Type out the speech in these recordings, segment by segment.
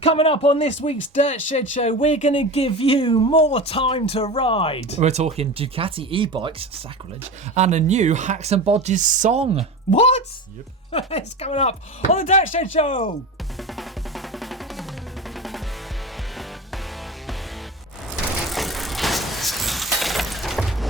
Coming up on this week's Dirt Shed Show, we're going to give you more time to ride. We're talking Ducati e-bikes, sacrilege, and a new Hacks and Bodges song. What? Yep. It's coming up on the Dirt Shed Show.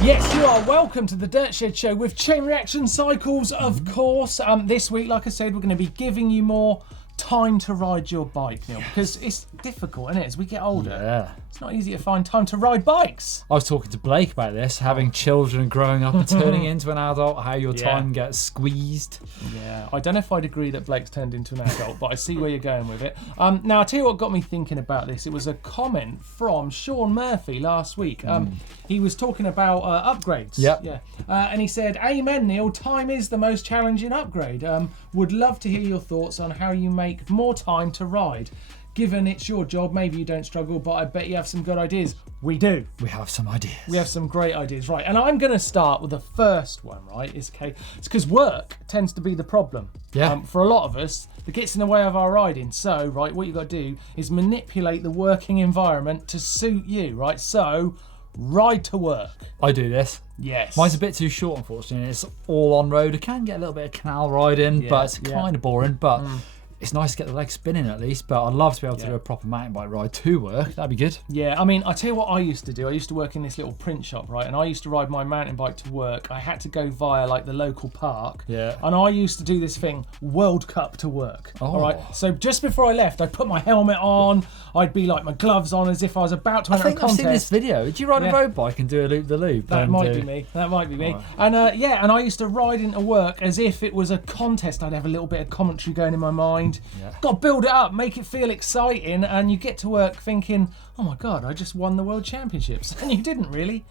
Yes, you are welcome to the Dirt Shed Show with chain reaction cycles, of course. This week, like I said, we're going to be giving you more time to ride your bike, Neil, because it's difficult, isn't it? As we get older, it's not easy to find time to ride bikes. I was talking to Blake about this, having children, growing up and turning into an adult, how your time gets squeezed. Yeah, I don't know if I'd agree that Blake's turned into an adult, but I see where you're going with it. Now, I'll tell you what got me thinking about this. It was a comment from Sean Murphy last week. He was talking about upgrades. And he said, "Amen, Neil, time is the most challenging upgrade. Would love to hear your thoughts on how you make more time to ride. Given it's your job, maybe you don't struggle, but I bet you have some good ideas." We do. We have some ideas. We have some great ideas, right? And I'm going to start with the first one, right? It's because work tends to be the problem. For a lot of us, that gets in the way of our riding. So, right, what you got to do is manipulate the working environment to suit you, right? So, ride to work. I do this. Yes. Mine's a bit too short, unfortunately. It's all on road. I can get a little bit of canal riding, but it's kind of boring. But it's nice to get the legs spinning at least, but I'd love to be able to do a proper mountain bike ride to work. That'd be good. Yeah, I mean, I tell you what I used to do. I used to work in this little print shop, right? And I used to ride my mountain bike to work. I had to go via like the local park. Yeah. And I used to do this thing, World Cup to work. All right. So just before I left, I'd put my helmet on. I'd be like my gloves on as if I was about to enter a contest. I've seen this video. Did you ride a road bike and do a loop-the-loop? That might be me. That might be me. Right. And and I used to ride into work as if it was a contest. I'd have a little bit of commentary going in my mind. Got to build it up, make it feel exciting, and you get to work thinking, "Oh my God, I just won the World Championships," and you didn't really.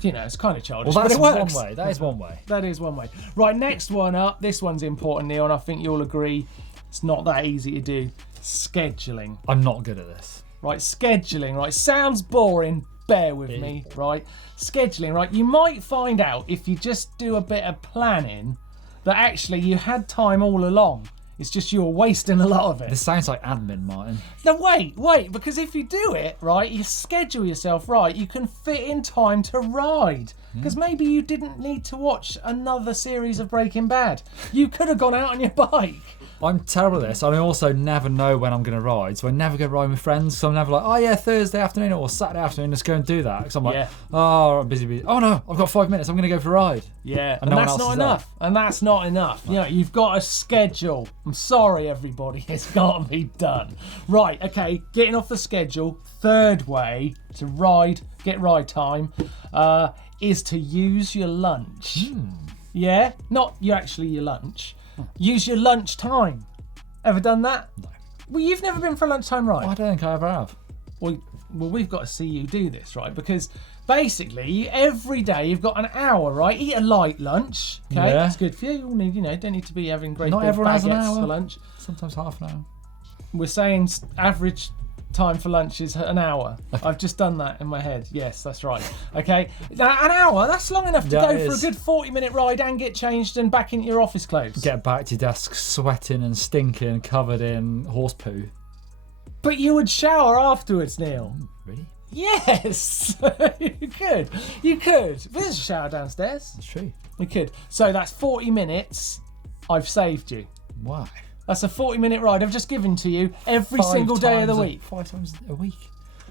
You know, it's kind of childish. Well, that's but it works. one way. That is one way. That is one way. Right, next one up. This one's important, Neil, and I think you'll agree. It's not that easy to do. Scheduling. I'm not good at this. Right, scheduling, right, sounds boring, bear with me, right? Scheduling, right, you might find out if you just do a bit of planning that actually you had time all along. It's just you're wasting a lot of it. This sounds like admin, Martyn. No, wait, because if you do it, right, you schedule yourself right, you can fit in time to ride. Because maybe you didn't need to watch another series of Breaking Bad. You could have gone out on your bike. I'm terrible at this. I also never know when I'm going to ride, so I never go riding with friends. So I'm never like, oh yeah, Thursday afternoon or Saturday afternoon, let's go and do that. Because I'm like, oh, I'm busy. Oh no, I've got 5 minutes. I'm going to go for a ride. Yeah, and that's not enough. And that's not enough. You know, you've got a schedule. I'm sorry, everybody. It's got to be done. Right, okay, getting off the schedule. Third way to get ride time, is to use your lunch. Yeah, not your lunch. Use your lunch time. Ever done that? No. Well, you've never been for a lunchtime ride? I don't think I ever have. Well, we've got to see you do this, right? Because basically, every day you've got an hour, right? Eat a light lunch, okay? Yeah. That's good for you. Don't need to be having great Not big everyone has an baguettes hour. for lunch. Sometimes half an hour. We're saying average time for lunch is an hour. I've just done that in my head. Yes, that's right. Okay, now an hour, that's long enough to go for a good 40-minute ride and get changed and back into your office clothes. Get back to your desk sweating and stinking, covered in horse poo. But you would shower afterwards, Neil. Really? Yes, you could. There's a shower downstairs. That's true. You could. So that's 40 minutes. I've saved you. Why? That's a 40-minute ride I've just given to you every single day of the week. 5 times a week.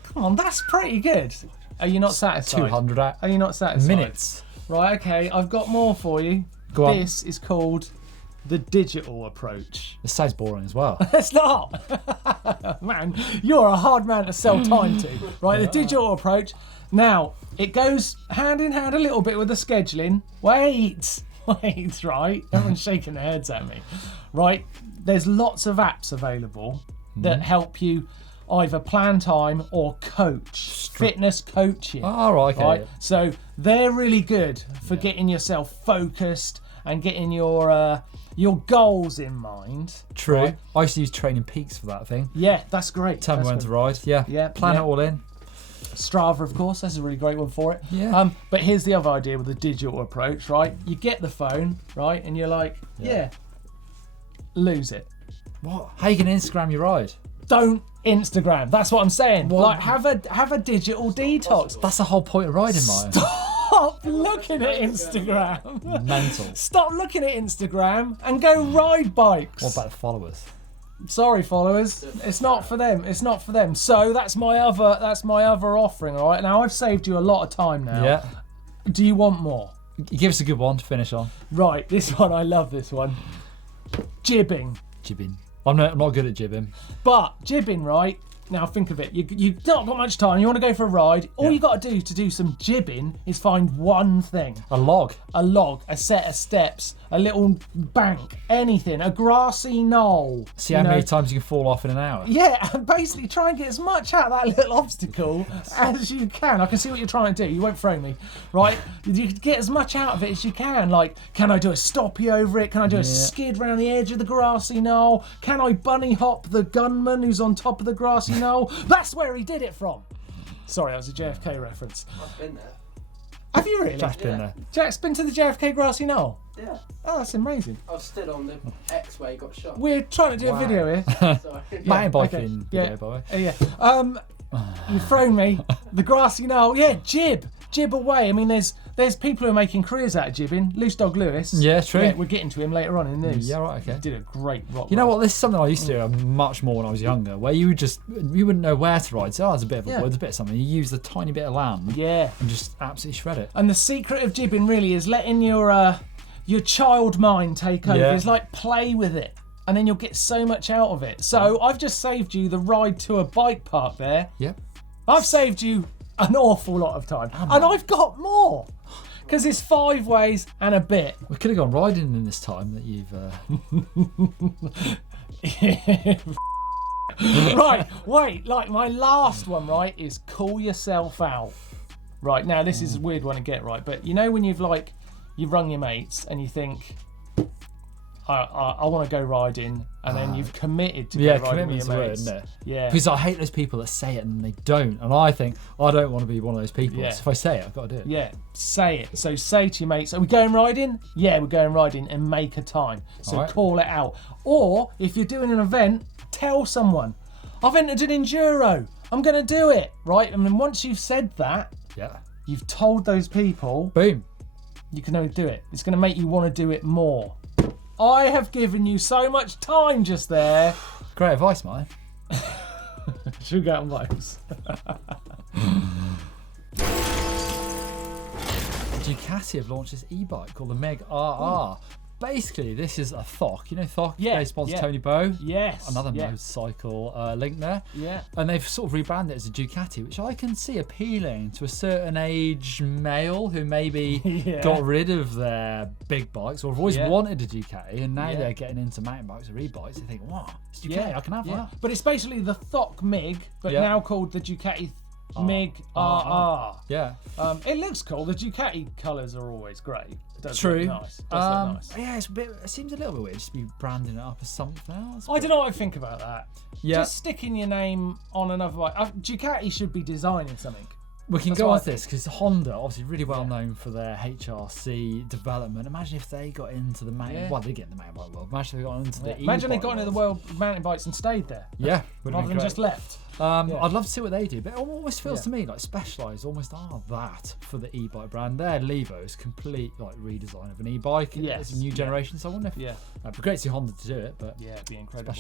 Come on, that's pretty good. Are you not satisfied? 200 Are you not satisfied? minutes. Right, okay, I've got more for you. Go on. This is called the digital approach. This sounds boring as well. It's not. Man, you're a hard man to sell time to. Right, the digital approach. Now, it goes hand in hand a little bit with the scheduling. Wait, right? Everyone's shaking their heads at me. Right, there's lots of apps available that help you either plan time or coach, fitness coaching. Oh, right, okay. Right? So they're really good for getting yourself focused and getting your goals in mind. True. Right? I used to use Training Peaks for that thing. Yeah, that's great. Tell me when to ride. Yeah. Plan it all in. Strava, of course, that's a really great one for it. Yeah. But here's the other idea with the digital approach, right? You get the phone, right, and you're like, lose it. What? How are you going to Instagram your ride? don't Instagram. That's what I'm saying. Well, like, have a digital detox. That's the whole point of riding, Martyn. Stop looking at Instagram. Mental. Stop looking at Instagram and go ride bikes. What about the followers? Sorry, followers. It's not for them. It's not for them. So that's my other offering. All right. Now I've saved you a lot of time now. Yeah. Do you want more? Give us a good one to finish on. Right. This one, I love this one. Jibbing. Jibbing. I'm not good at jibbing. But jibbing, right? Now think of it. You've not got much time. You want to go for a ride. All you got to do some jibbing is find one thing. A log. A log, a set of steps, a little bank, anything, a grassy knoll. See how many times you can fall off in an hour. Yeah, and basically try and get as much out of that little obstacle as you can. I can see what you're trying to do. You won't throw me, right? You get as much out of it as you can. Like, can I do a stoppie over it? Can I do a skid round the edge of the grassy knoll? Can I bunny hop the gunman who's on top of the grassy knoll? That's where he did it from. Sorry, that was a JFK reference. I've been there. Have you really? Jack's been there. Jack's been to the JFK grassy knoll? Yeah. Oh, that's amazing. I was stood on the X where he got shot. We're trying to do a video here. Sorry. Mountain biking video, by the way. Yeah. You've thrown me. The grassy knoll. Yeah, jib away. I mean, there's people who are making careers out of jibbing. Loose Dog Lewis. Yeah, true. Yeah, we're getting to him later on in the news. Yeah, right, okay. He did a great rock. You know what? This is something I used to do much more when I was younger, where you wouldn't know where to ride. So, there's a bit of a wood, a bit of something. You use the tiny bit of land. Yeah. And just absolutely shred it. And the secret of jibbing really is letting your child mind take over. Yeah. It's like play with it. And then you'll get so much out of it. So I've just saved you the ride to a bike park there. Yep. I've saved you an awful lot of time. And I've got more. Because it's 5 ways and a bit. We could have gone riding in this time that you've... Right, wait, like my last one, right, is call yourself out. Right, now this is a weird one to get, right, but you know when you've rung your mates and you think, I want to go riding, and then you've committed to go riding with your mates. Isn't it? Yeah. Because I hate those people that say it and they don't, and I think I don't want to be one of those people. Yeah. So if I say it, I've got to do it. Yeah, say it. So say to your mates, are we going riding? Yeah, we're going riding, and make a time. So call it out. Or if you're doing an event, tell someone, I've entered an enduro. I'm going to do it, right? And then once you've said that, you've told those people, boom, you can only do it. It's going to make you want to do it more. I have given you so much time just there. Great advice, mate. Should we go out on bikes? Ducati have launched this e-bike called the Meg RR. Basically, this is a Thoc. You know Thoc? Yeah. They sponsor Tony Bow. Yes. Another motorcycle link there. Yeah. And they've sort of rebranded it as a Ducati, which I can see appealing to a certain age male who maybe got rid of their big bikes or have always wanted a Ducati, and now they're getting into mountain bikes or e-bikes. They think, wow, it's Ducati, I can have that. But it's basically the Thoc MiG, but now called the Ducati MiG RR. Yeah. It looks cool. The Ducati colours are always great. True. Look nice. Does look nice. Yeah, it seems a little bit weird just to be branding it up as something else. I don't know what I think about that. Yeah. Just sticking your name on another bike. Ducati should be designing something. We can go on to this because Honda, obviously really well known for their HRC development. Imagine if they got into the mountain. Well, they get in the mountain bike world. Imagine if they got into the Imagine they got into the world of mountain bikes and stayed there. Yeah, rather than just left. I'd love to see what they do, but it almost feels to me like Specialized almost are that for the e-bike brand. Their Levo is complete like redesign of an e-bike. It's a new generation, so I wonder if it'd be great to see Honda to do it, but it'd be incredible.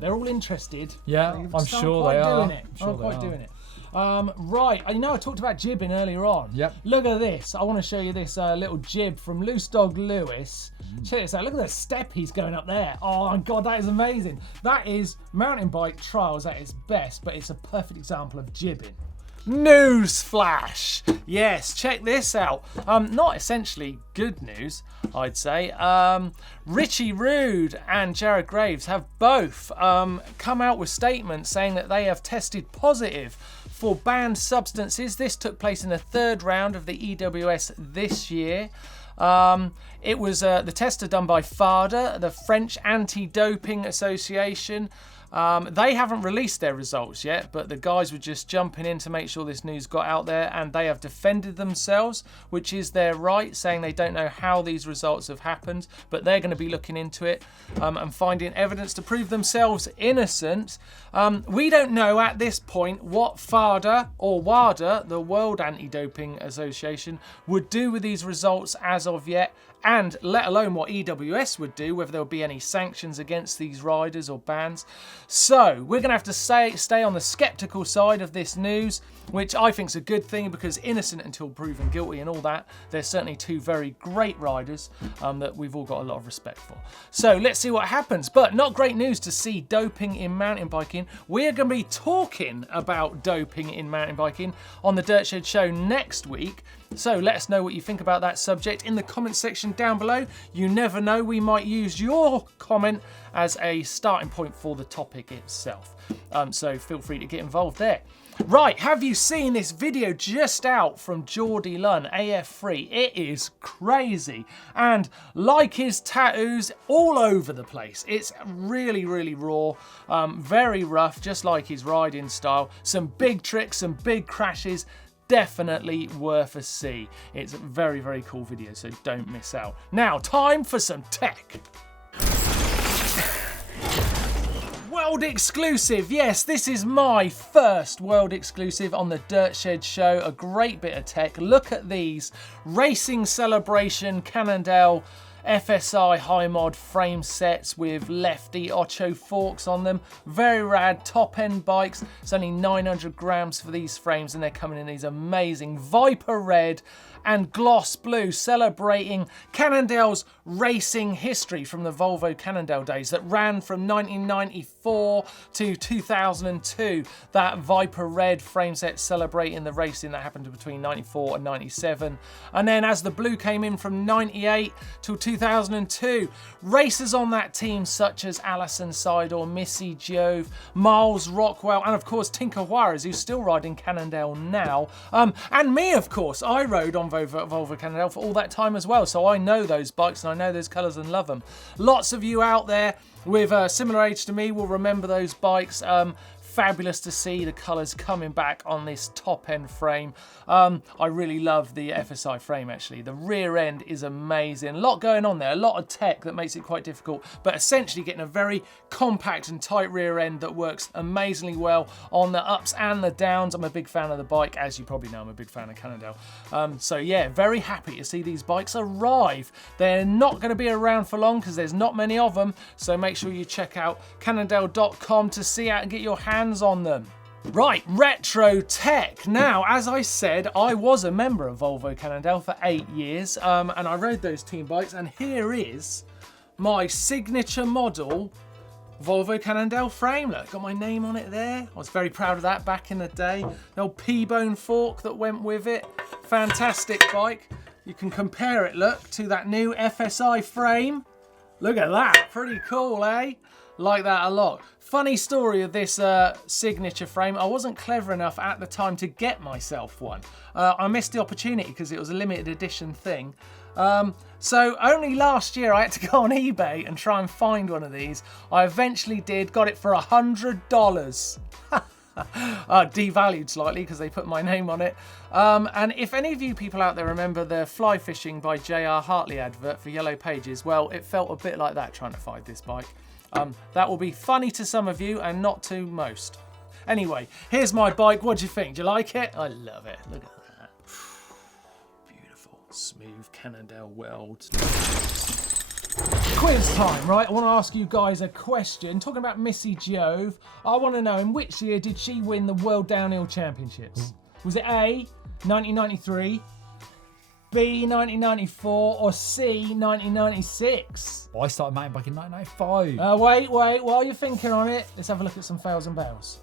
They're all interested. Yeah, I'm sure they are. I'm quite doing it. Right, I talked about jibbing earlier on. Yep. Look at this. I want to show you this little jib from Loose Dog Lewis. Check this out. Look at the step he's going up there. Oh my God, that is amazing. That is mountain bike trials at its best, but it's a perfect example of jibbing. Newsflash! Yes, check this out. Not essentially good news, I'd say. Richie Rude and Jared Graves have both come out with statements saying that they have tested positive for banned substances. This took place in the 3rd round of the EWS this year. It was the tests are done by FADA, the French Anti-Doping Association. They haven't released their results yet, but the guys were just jumping in to make sure this news got out there, and they have defended themselves, which is their right, saying they don't know how these results have happened, but they're going to be looking into it and finding evidence to prove themselves innocent. We don't know at this point what FADA or WADA, the World Anti-Doping Association, would do with these results as of yet, and let alone what EWS would do, whether there would be any sanctions against these riders or bans. So we're going to have to stay on the sceptical side of this news, which I think is a good thing, because innocent until proven guilty and all that. There's certainly two very great riders that we've all got a lot of respect for. So let's see what happens. But not great news to see doping in mountain biking. We're going to be talking about doping in mountain biking on the Dirt Shed show next week. So let us know what you think about that subject in the comment section down below. You never know, we might use your comment as a starting point for the topic itself. So feel free to get involved there. Right, have you seen this video just out from Geordie Lunn, AF3? It is crazy. And like his tattoos all over the place. It's really, really raw, very rough, just like his riding style. Some big tricks, some big crashes. Definitely worth a see. It's a very, very cool video, so don't miss out. Now, time for some tech. World exclusive. Yes, this is my first world exclusive on the Dirt Shed show. A great bit of tech. Look at these. Racing Celebration Cannondale FSI high mod frame sets with lefty Ocho forks on them. Very rad top end bikes. It's only 900 grams for these frames, and they're coming in these amazing Viper red and gloss blue, celebrating Cannondale's racing history from the Volvo Cannondale days that ran from 1994 to 2002. That Viper red frame set celebrating the racing that happened between 94 and 97. And then as the blue came in from 98 till 2002, racers on that team such as Alison Seidel, Missy Giove, Miles Rockwell, and of course Tinker Juarez, who's still riding Cannondale now. And me, of course, I rode on Volvo Cannondale for all that time as well, so I know those bikes and I know those colours and love them. Lots of you out there with a similar age to me will remember those bikes. Fabulous to see the colours coming back on this top end frame. I really love the FSI frame actually. The rear end is amazing. A lot going on there, a lot of tech that makes it quite difficult, but essentially getting a very compact and tight rear end that works amazingly well on the ups and the downs. I'm a big fan of the bike, as you probably know. I'm a big fan of Cannondale. So yeah, very happy to see these bikes arrive. They're not going to be around for long because there's not many of them, so make sure you check out cannondale.com to see out and get your hands on them. Right, retro tech. Now, as I said, I was a member of Volvo Cannondale for 8 years, and I rode those team bikes, and here is my signature model Volvo Cannondale frame. Look, got my name on it there. I was very proud of that back in the day. The old P-bone fork that went with it. Fantastic bike. You can compare it, look, to that new FSI frame. Look at that, pretty cool, eh? Like that a lot. Funny story of this signature frame. I wasn't clever enough at the time to get myself one. I missed the opportunity because it was a limited edition thing. So only last year I had to go on eBay and try and find one of these. I eventually did, got it for $100. Devalued slightly because they put my name on it. And if any of you people out there remember the fly fishing by J.R. Hartley advert for Yellow Pages, well, it felt a bit like that trying to find this bike. That will be funny to some of you and not to most. Anyway, here's my bike. What do you think? Do you like it? I love it. Look at that. Beautiful, smooth Cannondale weld. Quiz time, right? I want to ask you guys a question. Talking about Missy Giove, I want to know in which year did she win the World Downhill Championships? Was it A, 1993, B, 1994, or C, 1996? I started mountain biking in 1995. Wait, while you're thinking on it, let's have a look at some fails and bails.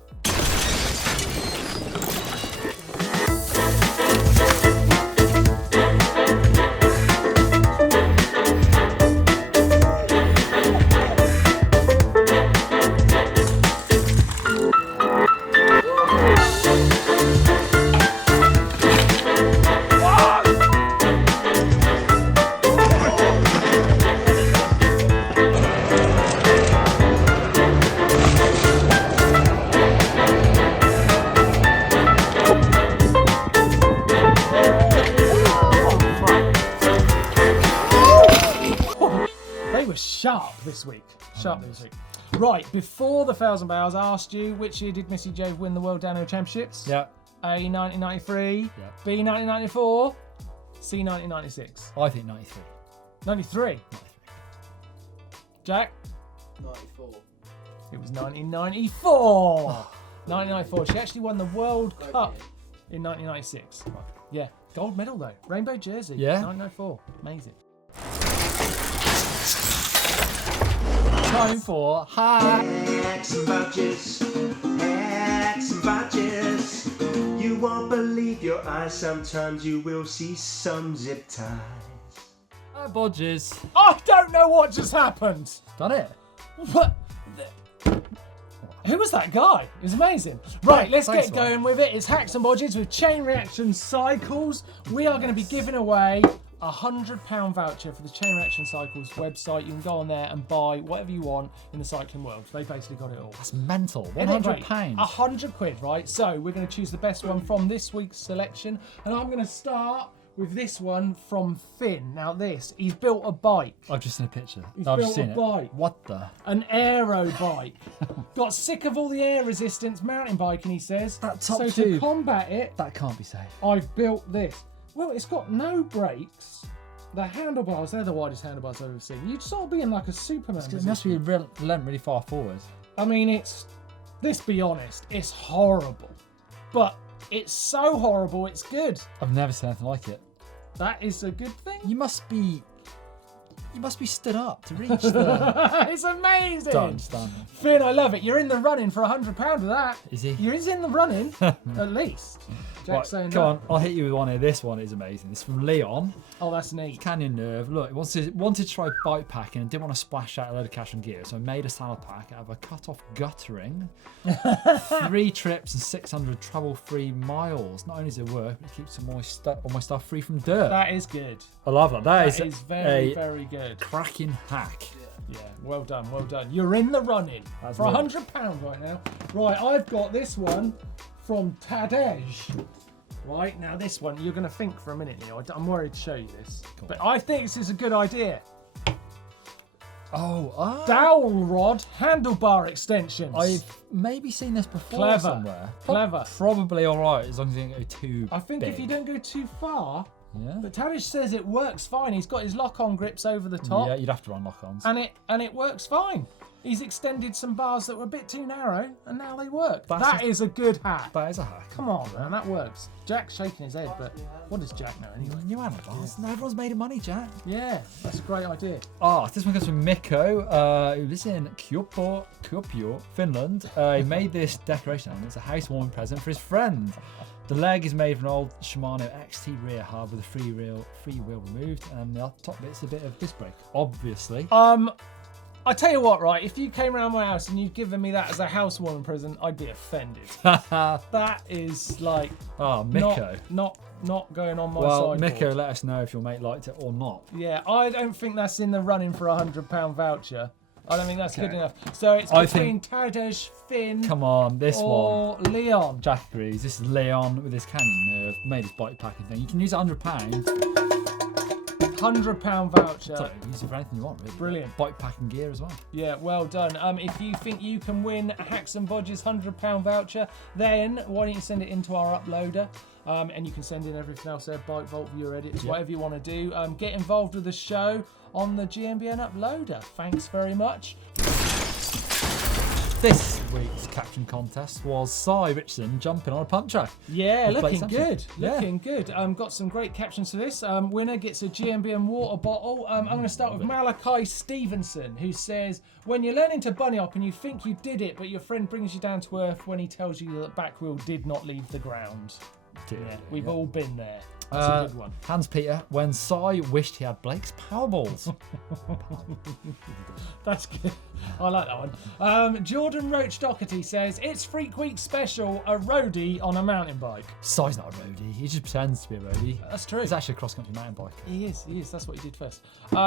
sharp this week. Right, before the 1,000 Bales, I asked you which year did Missy Giove win the World Downhill Championships? Yeah. A, 1993. Yeah. B, 1994. C, 1996. I think 93. 93. Jack? 94. It was 1994. 1994. She actually won the World Cup in 1996. Yeah, gold medal though. Rainbow jersey. Yeah. 1994. Amazing. Time for Hacks and badges, hacks and badges. You won't believe your eyes. Sometimes you will see some zip ties. Bodges. I don't know what just happened. Done it. What? Who was that guy? It was amazing. Right, let's Thanks, get going with it. It's Hacks and Bodges with chain reaction cycles. We are going to be giving away a £100 voucher for the Chain Reaction Cycles website. You can go on there and buy whatever you want in the cycling world. They basically got it all. That's mental. £100. £100. £100, right? So we're going to choose the best one from this week's selection. And I'm going to start with this one from Finn. Now he's built a bike. I've just seen a picture. He's I've built seen a it. bike. What the? An aero bike. Got sick of all the air resistance mountain biking, he says. That top so tube. to combat it, That can't be safe. I've built this. Well, it's got no brakes. The handlebars, they're the widest handlebars I've ever seen. You'd sort of be in like a Superman It position. must be lent really far forward. I mean, let's be honest, it's horrible. But it's so horrible, it's good. I've never seen anything like it. That is a good thing. You must be stood up to reach the. It's amazing. Done. Finn, I love it. You're in the running for £100 with that. Is he? You're in the running, at least. Jack's Right, saying come no. on, I'll hit you with one here. This one is amazing. It's from Leon. Oh, that's neat. Canyon Nerve. Look, he wanted to try bike packing and didn't want to splash out a load of cash on gear, so I made a saddle pack out of a cut-off guttering, 3 trips and 600 trouble-free miles. Not only does it work, but it keeps all my stuff free from dirt. That is good. I love that. That is is very, a very good. cracking hack. Yeah, well done, well done. You're in the running That's for right. £100 right now. Right, I've got this one from Tadej. Right, now this one, you're going to think for a minute, Neil. I'm worried to show you this. But I think this is a good idea. Dowel rod handlebar extensions. I've maybe seen this before Clever. somewhere. Clever. Probably all right as long as you don't go too I think big. if you don't go too far, Yeah. but Tadej says it works fine. He's got his lock-on grips over the top. Yeah, you'd have to run lock-ons. And it works fine. He's extended some bars that were a bit too narrow, and now they work. That's That is a good hack. That is a hack. Come on, man, that works. Jack's shaking his head, but what does Jack know anyway? New handlebars. No, everyone's made of money, Jack. Yeah, that's a great idea. This one comes from Mikko, who lives in Kuopio, Finland. He made this decoration element. It's a housewarming present for his friend. The leg is made from an old Shimano XT rear hub with a free wheel removed, and the top bit's a bit of disc brake, obviously. I tell you what, right? If you came around my house and you'd given me that as a housewarming present, I'd be offended. That is like Mikko. not going on my side. Well, Mikko, let us know if your mate liked it or not. Yeah, I don't think that's in the running for a £100 voucher. I don't think that's good enough. So it's between Tadej, Finn, Come on, this one. or Leon. Jack agrees. This is Leon with his Canyon Nerve. Made his bike packing thing. You can use £100. £100 voucher. So use it for anything you want, really. Brilliant. Bike packing gear as well. Yeah, well done. If you think you can win a Hacks and Bodges £100 voucher, then why don't you send it into our uploader? And you can send in everything else there, bike vault, viewer edits, whatever you want to do. Get involved with the show on the GMBN uploader. Thanks very much. This week's caption contest was Cy Richardson jumping on a pump track. Yeah, With Blake looking Sampson. good. Yeah. Looking good. Got some great captions for this. Winner gets a GMBN water bottle. I'm going to start with Malachi Stevenson, who says, when you're learning to bunny hop and you think you did it, but your friend brings you down to earth when he tells you that back wheel did not leave the ground. Yeah, we've all been there. That's a good one. Hans Peter, when Cy wished he had Blake's Powerballs. That's good. I like that one. Jordan Roach Doherty says, it's Freak Week special, a roadie on a mountain bike. Cy's not a roadie. He just pretends to be a roadie. That's true. He's actually a cross-country mountain biker. He is. That's what he did first. Go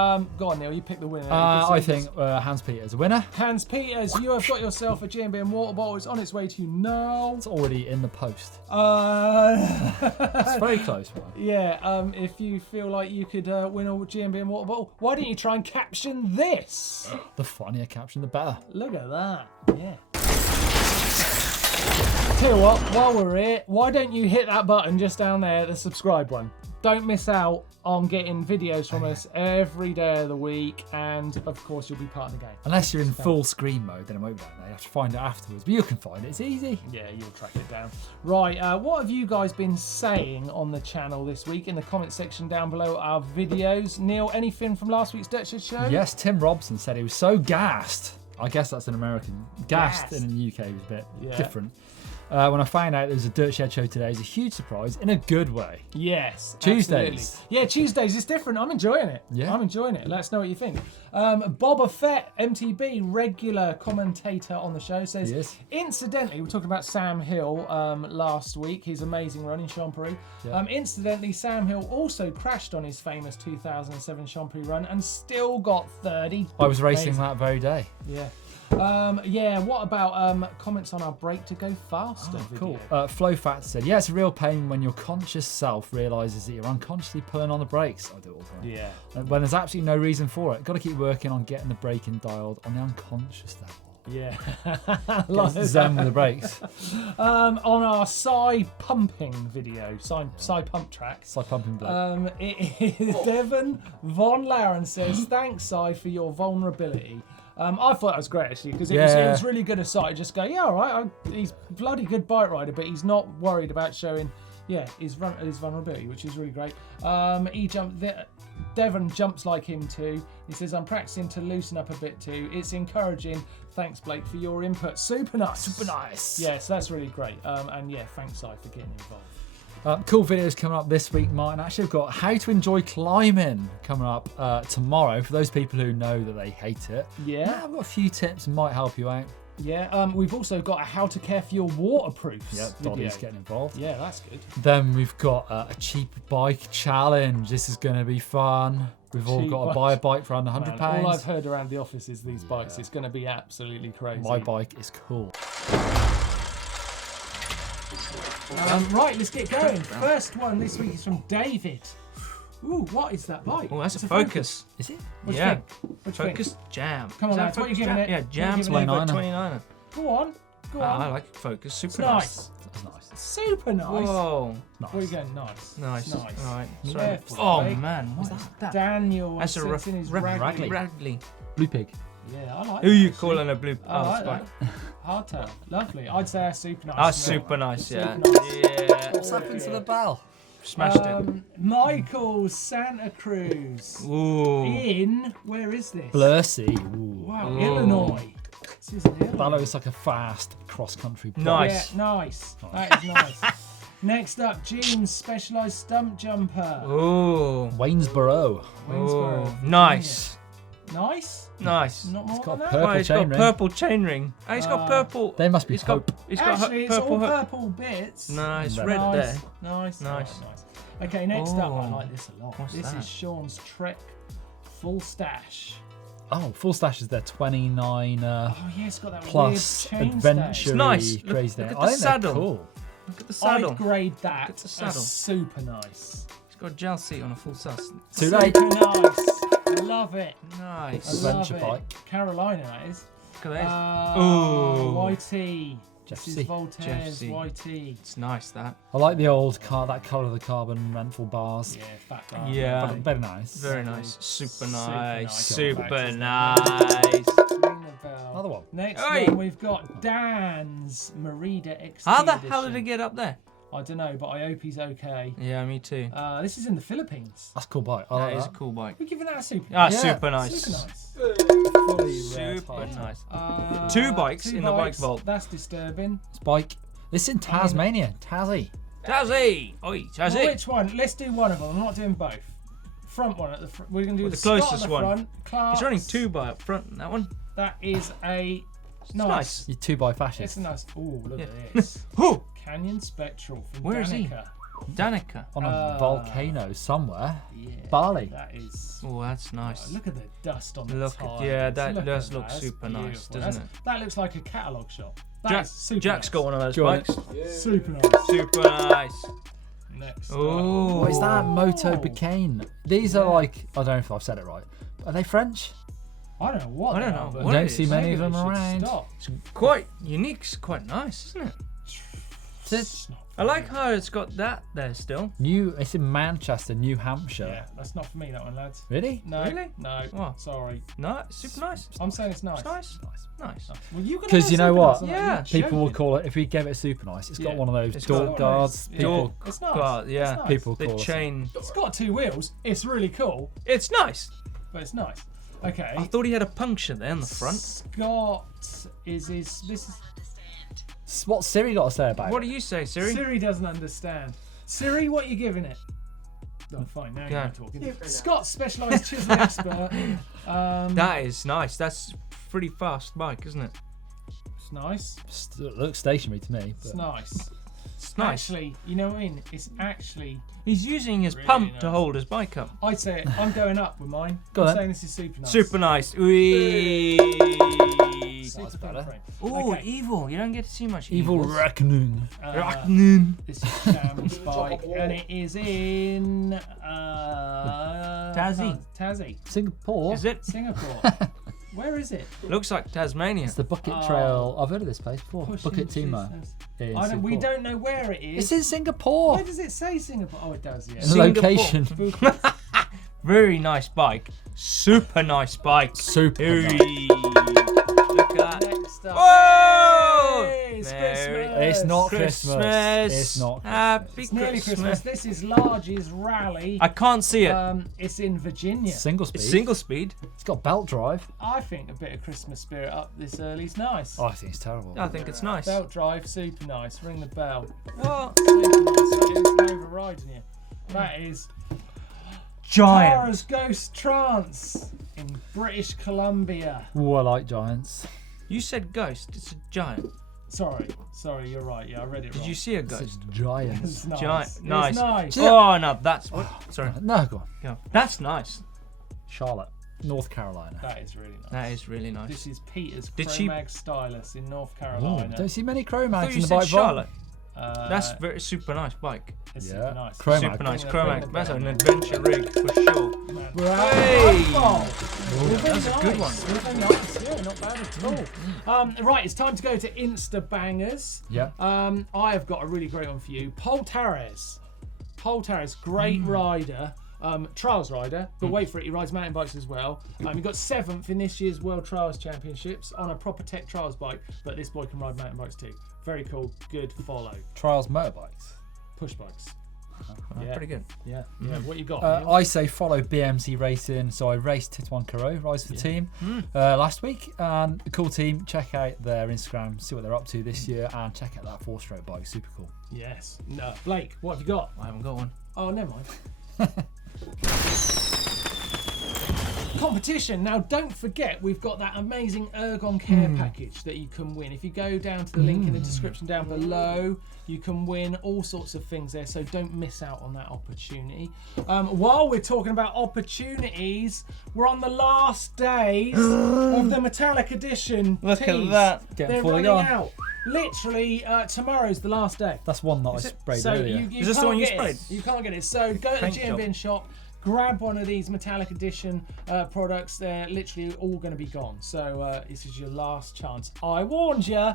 on, Neil. You pick the winner. I think Hans Peter is a winner. Hans Peters, you have got yourself a GMBN water bottle. It's on its way to you now. It's already in the post. Uh, It's very close. Yeah, if you feel like you could win a GMB and water bottle, why don't you try and caption this? The funnier caption, the better. Look at that. Yeah. Tell you what, while we're here, why don't you hit that button just down there, the subscribe one. Don't miss out on getting videos from us every day of the week, and of course you'll be part of the game. Unless you're in full screen mode, then it won't be like that. You have to find it afterwards, but you can find it. It's easy. Yeah, you'll track it down. Right, what have you guys been saying on the channel this week in the comment section down below our videos? Neil, anything from last week's Dirt Shed show? Yes, Tim Robson said he was so gassed. I guess that's an American. Gassed in the UK was a bit different. When I found out there was a Dirt Shed show today, it's a huge surprise in a good way. Yes. Tuesdays. Absolutely. Yeah, Tuesdays is different. I'm enjoying it. Yeah. I'm enjoying it. Let us know what you think. Boba Fett, MTB, regular commentator on the show, says, Yes. Incidentally, we were talking about Sam Hill last week, his amazing run in Champery. Yeah. Incidentally, Sam Hill also crashed on his famous 2007 Champery run and still got 30. I was racing that very day. Yeah. What about comments on our break to go faster video? Cool. Flow Fat said, yeah, it's a real pain when your conscious self realises that you're unconsciously pulling on the brakes. I do it all the time. Yeah. When there's absolutely no reason for it. Got to keep working on getting the braking dialed on the unconscious level. Yeah. Get zen with the brakes. On our side pumping video, side pump track. Side pumping bloke. It is Devon Von Laren says, thanks, Si, for your vulnerability. I thought that was great actually because it was really good aside. Just go, yeah, all right. He's a bloody good bike rider, but he's not worried about showing, his vulnerability, which is really great. Devon jumps like him too. He says, I'm practicing to loosen up a bit too. It's encouraging. Thanks, Blake, for your input. Super nice. Super nice. Yes, that's really great. And yeah, thanks, Si, for getting involved. Cool videos coming up this week, Martyn. Actually, we've got how to enjoy climbing coming up tomorrow for those people who know that they hate it. Yeah. I've got a few tips that might help you out. Yeah, we've also got a how to care for your waterproofs. Yeah, Dolly's getting involved. Yeah, that's good. Then we've got a cheap bike challenge. This is going to be fun. We've all got to buy a bike for under £100. All I've heard around the office is these bikes. It's going to be absolutely crazy. My bike is cool. Right, let's get going. First one this week is from David. Ooh, what is that bike? Oh, that's a Focus. Is it? Yeah. What you think? Focus Jam. Come on, lads, what are you giving it? Yeah, Jam's What are you like giving it? 29er. Go on. I like Focus. Super It's nice. nice. That's nice. Super nice. Whoa. Nice. Where are you going? Nice. Nice. Nice. All right. Careful, Oh, Blake. man. What is that? Daniel That's a sits in his Ragley. Ragley. Blue pig. Yeah, I like Who that, you actually. calling a blue? I like spike. that. Hardtail. Lovely. I'd say that's super nice. Ah, super nice. Yeah. Super nice. Yeah. What's happened to the bell? Smashed it. Michael Santa Cruz. Ooh. In, where is this? Blursy. Wow, Ooh. Illinois. This is in Illinois. That looks like a fast cross-country bike. Nice. Yeah, nice. That is nice. Next up, June's Specialised Stump Jumper. Ooh. Waynesboro. Waynesboro, Ooh. Virginia. Nice. Nice? Nice. Not more got than that? purple Oh, it's chain got ring. purple chainring. Oh, it's got purple. They must be It's Pope. got. It's got Actually, it's purple. all purple bits. Nice. No. Red Nice. there. Nice. Nice. Nice. Okay, next up, I Oh. like this a lot. What's This that? is Sean's Trek Full Stash. Oh, full stash is their 29 Oh yeah, it's got that plus weird chain adventure stash. It's nice. crazy Look thing. at the I think saddle. they're cool. Look at the saddle. I'd grade that at the as saddle. super nice. It's got a gel seat on a full sus. Too late. Super nice. I love it. Nice. I Adventure love it. bike. Carolina, that is. Look at that. Oh, Ooh. YT. Jeff This C. is Voltaire's Jeff C. YT. It's nice that. I like the old car, that colour of the carbon rental bars. Yeah, fat bar. Yeah. But very nice. Very nice. Super Super nice. nice. Super Factors. nice. Ring the bell. Another one. Next Oi. one, we've got Dan's Merida XT How the edition. hell did it get up there? I don't know, but I hope he's okay. Yeah, me too. This is in the Philippines. That's a cool bike. I That like is that. a cool bike. We're giving that a super. Ah, Yeah. super nice. Super nice. Fully red Super hard. nice. Two bikes in the bike bikes. vault. That's disturbing. This bike. This is in Tasmania. Tassie. Jazzy! Oi, Well, Jazzy! which one? Let's do one of them. I'm not doing both. Front one at the front. We're going to do Well, the the Scott closest at the one. front. Clark's. He's running two by up front. That one. That is a It's nice. nice. You 2x It's fascist. a nice. Ooh, look Yeah. at this. Who? Canyon Spectral from Where is he? Danica. Danica. On a volcano somewhere. Yeah, Bali. That is. Oh, that's nice. Look at the dust on the Look at- tires. yeah, that Look does at look that. That's super nice, beautiful. doesn't That's- That looks like a catalogue shop. Jack, That's super Jack's nice. got one of those Do you want bikes. Super nice. Super nice. next. Oh. What is that? Moto Bacane. These are like, I don't know if I've said it right. Are they French? I don't know what. I don't they know are, but what don't it see is. many of maybe them they should around. stop. It's quite unique. It's quite nice, isn't it? It's not I like how it's got that there still. It's in Manchester, New Hampshire. Yeah, that's not for me, that one, lads. Really? No, Really? no. What? Sorry. No, super nice. I'm saying it's nice. It's nice. Nice. Well, you can 'Cause have you know super what? nice on that, Yeah. you're People will joking. call it, if we gave it a super nice, it's got Yeah. one of those It's door got- guards. Yeah. People, It's nice. God, yeah. It's nice. people The call us. chain. It's got 2 wheels. It's really cool, It's nice. but it's nice. Okay. I thought he had a puncture there in the front. Scott this is What's Siri got to say about What it? do you say, Siri? Siri doesn't understand. Siri, what are you giving it? Oh, fine. Now Yeah. you're talking. Scott's specialised chisel expert. That is nice. That's pretty fast bike, isn't it? It's nice. It looks stationary to me. It's But nice. It's nice. Actually, you know what I mean? It's actually. He's using his Really pump to nice. hold his bike up. I'd say I'm going up with mine. Go I'm on. saying this is super nice. Super nice. Whee! Super That's thin better. frame. Oh, Okay. evil. You don't get to see much Evil evils. Reckoning. This is Sam's bike, and it is in Tassie. Tassie, Singapore. Is it? Singapore. Where is it? Looks like Tasmania. It's the Bucket Oh. Trail. I've heard of this place before. Pushing Bucket Timber. business. in We Singapore. don't know where it is. It's in Singapore. Where does it say Singapore? Oh, it does. Yeah. Singapore. Location. Very nice bike. Super nice bike. Super nice. Hey. Look at that. Next up. Whoa! Hey, it's Merry Christmas. It's not Christmas. Christmas. It's not. Happy It's nearly Christmas. Christmas. This is Large's Rally. I can't see it. It's in Virginia. Single speed. It's single speed. It's got belt drive. I think a bit of Christmas spirit up this early is nice. Oh, I think it's terrible. I think it's nice. Belt drive, super nice. Ring the bell. What? Super nice. It's overriding you. That is Giant. Tara's Ghost Trance in British Columbia. Ooh, I like giants. You said ghost. It's a giant. Sorry, you're right. Yeah, I read it wrong. Did you see a It's ghost? giants. It's nice. Giant. It's Nice. nice. Oh no, that's what. Sorry. No, go on. Go. That's nice. Charlotte, North Carolina. That is really nice. That is really nice. This is Peter's Did she- Chromag Stylus in North Ooh, Carolina. don't see many I Chromags thought in you the said bike Charlotte. Uh, That's very super nice bike. it's Yeah. super nice. Chromag. Super nice. Bring Chromax. the That's bell. an adventure rig for sure. Bravo. Hey! That's a good one. Really nice. Yeah, not bad at all. Right, it's time to go to Insta Bangers. Yeah. I have got a really great one for you. Poltares, great rider. Trials rider, but wait for it, he rides mountain bikes as well. He got 7th in this year's World Trials Championships on a proper tech trials bike, but this boy can ride mountain bikes too. Very cool, good follow. Trials motorbikes. Push bikes. Yeah. Pretty good. Yeah. What you got? Neil? I say follow BMC Racing. So I raced Titouan Caro, rides for the team last week, and a cool team. Check out their Instagram, see what they're up to this year, and check out that 4-stroke bike. Super cool. Yes. No. Blake, what have you got? I haven't got one. Oh, never mind. Competition. Now, don't forget, we've got that amazing Ergon Care package that you can win. If you go down to the link in the description down below, you can win all sorts of things there, so don't miss out on that opportunity. While we're talking about opportunities, we're on the last days of the Metallic Edition. Look tees. at that. Getting They're fully running gone. out. Literally, tomorrow's the last day. That's one that I sprayed So earlier. you Is this the can't one you get it. sprayed? You can't get it. So go to Paint the job. GMBN shop, grab one of these Metallic Edition products. They're literally all going to be gone. So this is your last chance. I warned you.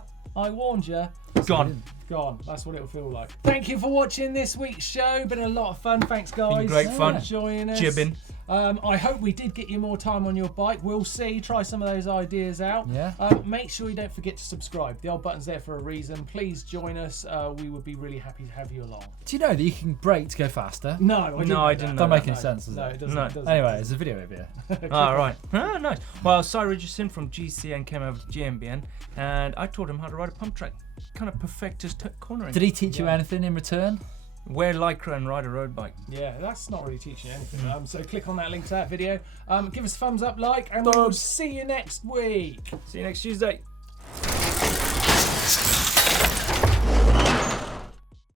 Gone. Gone. That's what it'll feel like. Thank you for watching this week's show. Been a lot of fun. Thanks, guys. great fun. for joining us. Jibbing. I hope we did get you more time on your bike. We'll see. Try some of those ideas out. Yeah. Make sure you don't forget to subscribe. The old button's there for a reason. Please join us. We would be really happy to have you along. Do you know that you can brake to go faster? No, I didn't. I didn't know Don't make that. any sense, does No, it? it doesn't. No. It doesn't. Anyway, there's a video of you. All right. Ah, nice. Well, Cy Richardson from GCN came over to GMBN, and I taught him how to ride a pump track. Kind of perfect his cornering. Did he teach you anything in return? Wear lycra and ride a road bike. Yeah, that's not really teaching you anything. So click on that link to that video. Give us a thumbs up, like, and we'll see you next week. See you next Tuesday.